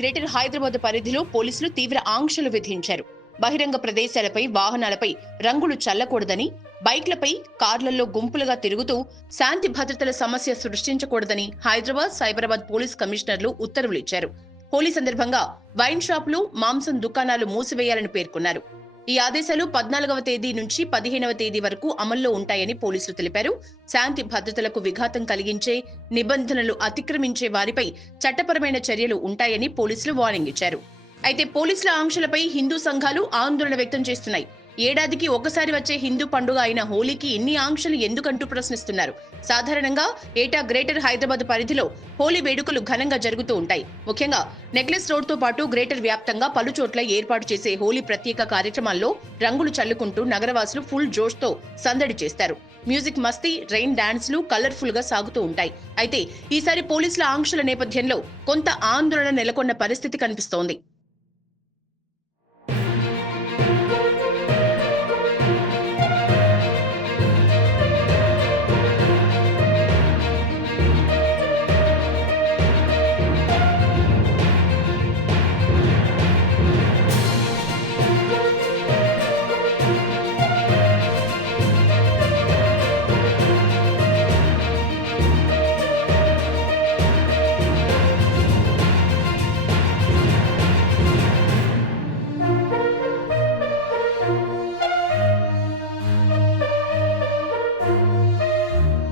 Greater Hyderabad పరిధిలో పోలీసులు తీవ్ర ఆంక్షలు విధించారు. బహిరంగ ప్రదేశాలపై వాహనాలపై రంగులు చల్లకూడదని, బైక్లపై కార్లలో గుంపులుగా తిరుగుతూ శాంతి భద్రతల సమస్య సృష్టించకూడదని హైదరాబాద్, సైబరాబాద్ పోలీస్ కమిషనర్లు ఉత్తర్వులు ఇచ్చారు. హోలీ సందర్భంగా వైన్ షాపులు, మాంసం దుకాణాలు మూసివేయాలని పేర్కొన్నారు. ఈ ఆదేశాలు 14వ తేదీ నుంచి 15వ తేదీ వరకు అమల్లో ఉంటాయని పోలీసులు తెలిపారు. శాంతి భద్రతలకు విఘాతం కలిగించే, నిబంధనలు అతిక్రమించే వారిపై చట్టపరమైన చర్యలు ఉంటాయని పోలీసులు వార్నింగ్ ఇచ్చారు. అయితే పోలీసుల ఆంక్షలపై హిందూ సంఘాలు ఆందోళన వ్యక్తం చేస్తున్నాయి. ఏడాదికి ఒకసారి వచ్చే హిందూ పండుగ అయిన హోలీకి ఇన్ని ఆంక్షలు ఎందుకంటూ ప్రశ్నిస్తున్నారు. సాధారణంగా ఏటా గ్రేటర్ హైదరాబాద్ పరిధిలో హోలీ వేడుకలు ఘనంగా జరుగుతూ ఉంటాయి. ముఖ్యంగా నెక్లెస్ రోడ్ తో పాటు గ్రేటర్ వ్యాప్తంగా పలుచోట్ల ఏర్పాటు చేసే హోలీ ప్రత్యేక కార్యక్రమాల్లో రంగులు చల్లుకుంటూ నగరవాసులు ఫుల్ జోష్ తో సందడి చేస్తారు. మ్యూజిక్, మస్తీ, రెయిన్ డాన్స్లు కలర్ఫుల్ గా సాగుతూ ఉంటాయి. అయితే ఈసారి పోలీసుల ఆంక్షల నేపథ్యంలో కొంత ఆందోళన నెలకొన్న పరిస్థితి కనిపిస్తోంది.